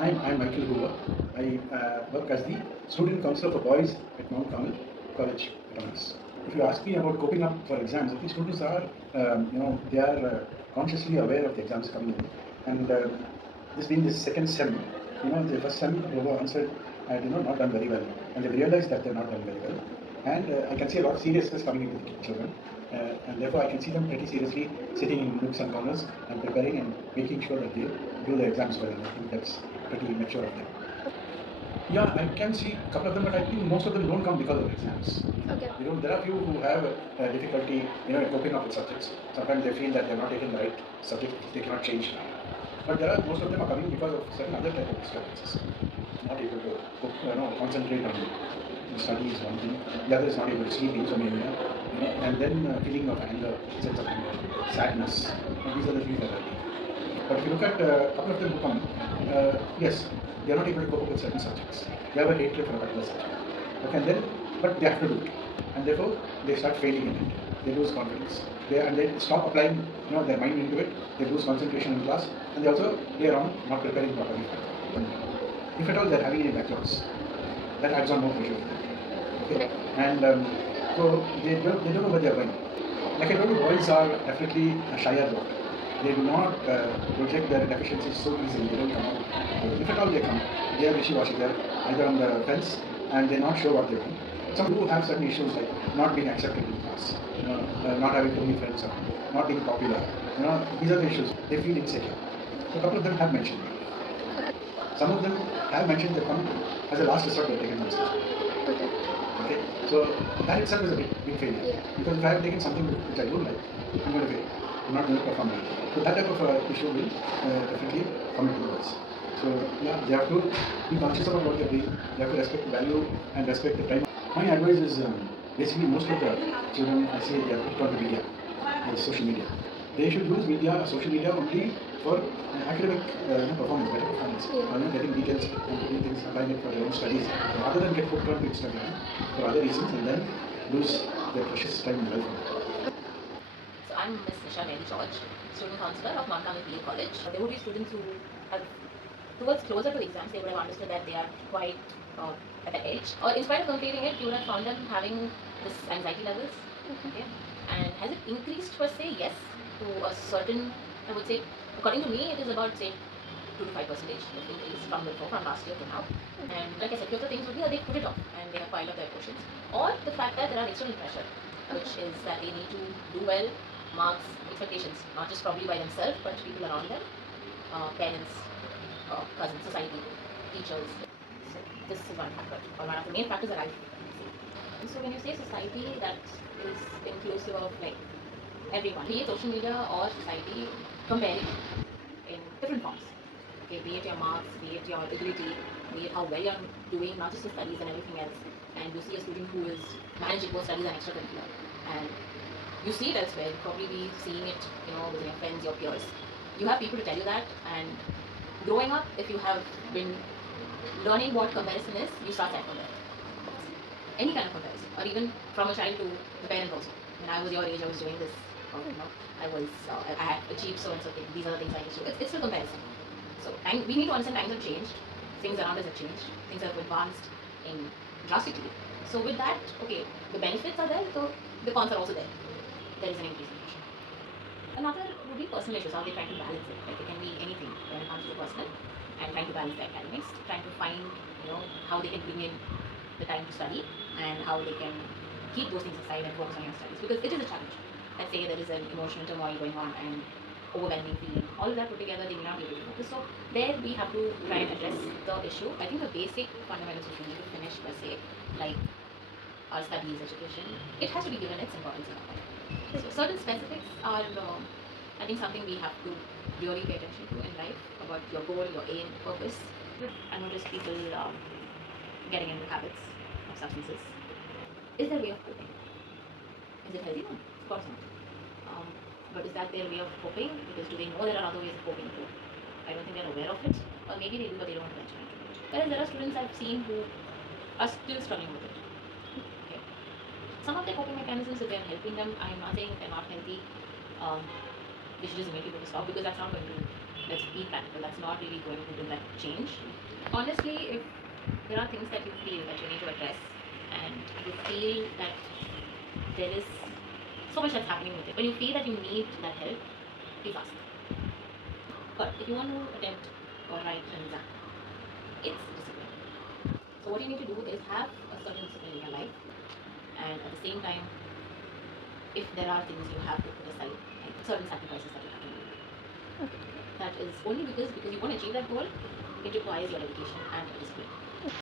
I'm Michael Hoover. I work as the student counselor for boys at Mount Carmel College, Autonomous. If you ask me about coping up for exams, I think students are, they are consciously aware of the exams coming in. And this being the second sem, the first sem who answered had, not done very well. And they realized that they're not done very well. And I can see a lot of seriousness coming into the children. And therefore I can see them pretty seriously sitting in nooks and corners and preparing and making sure that they do the exams well. And I think that's pretty mature of them. Yeah, I can see a couple of them, but I think most of them don't come because of exams. Okay. There are few who have difficulty, in coping up with subjects. Sometimes they feel that they're not taking the right subject, they cannot change now. But most of them are coming because of certain other type of disturbances. Not able to concentrate on studies, one thing. The other is not able to sleep, insomnia, and then feeling of anger, sense of anger, sadness. And these are the things that I think. But if you look at a couple of them who come, yes, they are not able to cope up with certain subjects. They have a hatred for a particular subject. Okay, but they have to do it, and therefore they start failing in it. They lose confidence. They stop applying, their mind into it. They lose concentration in class, and they also play around, not preparing properly. If at all they are having any backlogs, that adds on more pressure. Okay, and so they don't know where they are going. Like I told you, boys are definitely a shyer lot. They do not project their deficiencies so easily. They don't come out. If at all they come, they are wishy-washy. They are either on the fence and they're not sure what they want. Some do have certain issues like not being accepted in class, not having too many friends around, not being popular. These are the issues. They feel insecure. So a couple of them have mentioned. Some of them have mentioned they come as a last resort. They're taken themselves. Okay, so that itself is a big failure. Yeah. Because if I have taken something which I don't like, I'm going to fail. I'm not going to perform well. So that type of issue will definitely come into this. So yeah, they have to be conscious about what they're doing. They have to respect the value and respect the time. My advice is basically most of the children, I say they are put on the media, social media. They should use social media only for academic performance, better performance. Getting details and putting things, applying it for their own studies, rather than get hooked on to Instagram for other reasons and then lose their precious time in life. So I'm Miss Nisha Mary George, student counselor of Mount Carmel College. There would be students who have, towards closer to the exams, they would have understood that they are quite at the edge. Or in spite of completing it, you would have found them having this anxiety levels. Okay. And has it increased per se? Yes, to a certain, I would say, according to me, it is about say 2 to 5% increase from before, from last year to now. And like I said, few of the things would be that they put it off and they have piled up their portions, or the fact that there are external pressure, which is that they need to do well, marks, expectations, not just probably by themselves, but people around them, parents, cousins, society, teachers. So this is one factor, or one of the main factors that I see. So when you say society, that is inclusive of like everyone, be it social media or society, comparing in different forms. Okay, be it your marks, be it your ability, be it how well you're doing, not just the studies and everything else. And you see a student who is managing both studies and extracurricular, and you see it elsewhere. You probably be seeing it, with your friends, your peers. You have people to tell you that, and growing up, if you have been learning what comparison is, you start that from there. Any kind of comparison, or even from a child to the parent also. When I was your age, I was doing this, or I had achieved so and so things. These are the things I used to do. It's still comparison. So we need to understand times have changed, things around us have changed, things have advanced in drastically. So with that, okay, the benefits are there, so the cons are also there. There is an increase in pressure. Another would be personal issues, how they try to balance it. Like it can be anything when it comes to personal, and trying to balance their academics, trying to find, how they can bring in the time to study and how they can keep those things aside and focus on your studies, because it is a challenge. Let's say there is an emotional turmoil going on and overwhelming feeling, all of that put together, they may not be able to focus. So there we have to try and address the issue. I think the basic fundamentals which we need to finish per se, like our studies, education, it has to be given its importance in our life. So certain specifics are, I think, something we have to really pay attention to in life, about your goal, your aim, purpose. I notice people getting into habits of substances. Is their way of coping? Is it healthy? No, of course not. But is that their way of coping? Because do they know there are other ways of coping too? I don't think they're aware of it. Or maybe they do, but they don't want to venture into it. Whereas there are students I've seen who are still struggling with it. Okay. Some of their coping mechanisms, if they're helping them, I'm not saying if they're not healthy, we should just make people to stop, because that's not going to let's be practical, that's not really going to do that change. Honestly, if there are things that you feel that you need to address and you feel that there is so much that's happening with it, when you feel that you need that help, please ask. But if you want to attempt or write an exam, it's discipline. So what you need to do is have a certain discipline in your life, and at the same time, if there are things you have to put aside, like certain sacrifices that you have to make. Okay. That is only because you want to achieve that goal, it requires your dedication and your discipline.